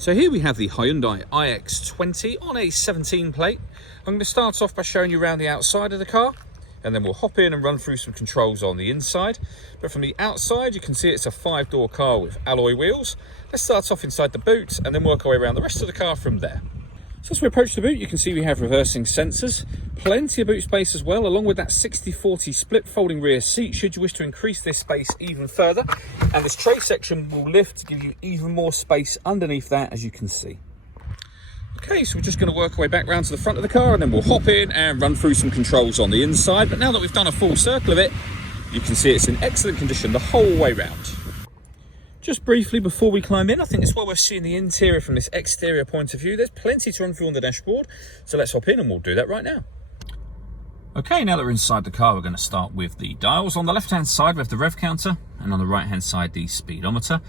So here we have the Hyundai IX20 on a 17 plate. I'm going to start off by showing you around the outside of the car, and then we'll hop in and run through some controls on the inside. But from the outside, you can see it's a 5-door car with alloy wheels. Let's start off inside the boot and then work our way around the rest of the car from there. So as we approach the boot, you can see we have reversing sensors, plenty of boot space as well, along with that 60/40 split folding rear seat should you wish to increase this space even further. And this tray section will lift to give you even more space underneath that, as you can see. Okay, so we're just going to work our way back round to the front of the car and then we'll hop in and run through some controls on the inside. But now that we've done a full circle of it, you can see it's in excellent condition the whole way round. Just briefly before we climb in, I think it's while we're seeing the interior from this exterior point of view, there's plenty to run through on the dashboard. So let's hop in and we'll do that right now. Okay, now that we're inside the car, we're going to start with the dials. On the left-hand side, we have the rev counter, and on the right-hand side, the speedometer.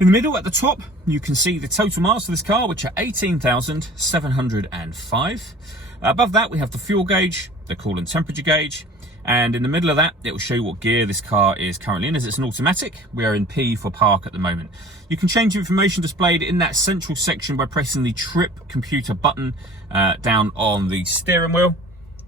In the middle, at the top, you can see the total miles for this car, which are 18,705. Above that, we have the fuel gauge, the coolant temperature gauge, and in the middle of that, it will show you what gear this car is currently in, as it's an automatic. We are in P for park at the moment. You can change information displayed in that central section by pressing the trip computer button down on the steering wheel,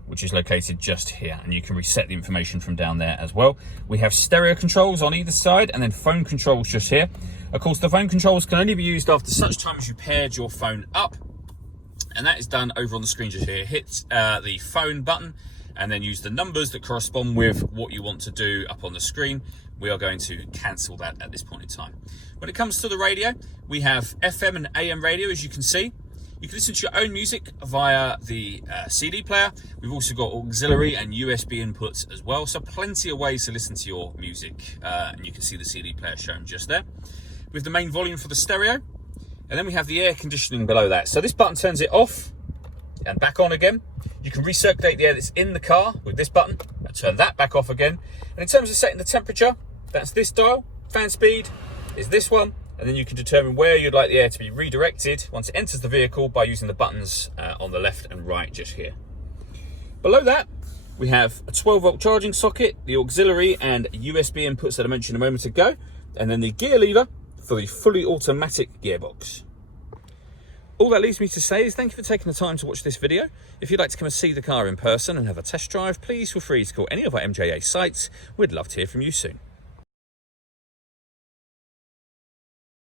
which is located just here, and you can reset the information from down there as well. We have stereo controls on either side and then phone controls just here. Of course, the phone controls can only be used after such time as you paired your phone up, and that is done over on the screen just here. Hit the phone button and then use the numbers that correspond with what you want to do up on the screen. We are going to cancel that at this point in time. When it comes to the radio, we have FM and AM radio, as you can see. You can listen to your own music via the CD player. We've also got auxiliary and USB inputs as well, so plenty of ways to listen to your music. And you can see the CD player shown just there. We have the main volume for the stereo, and then we have the air conditioning below that. So this button turns it off and back on again. You can recirculate the air that's in the car with this button and turn that back off again. And in terms of setting the temperature, that's this dial. Fan speed is this one. And then you can determine where you'd like the air to be redirected once it enters the vehicle by using the buttons on the left and right just here. Below that, we have a 12-volt charging socket, the auxiliary and USB inputs that I mentioned a moment ago, and then the gear lever for the fully automatic gearbox. All that leaves me to say is thank you for taking the time to watch this video. If you'd like to come and see the car in person and have a test drive, please feel free to call any of our MJA sites. We'd love to hear from you soon.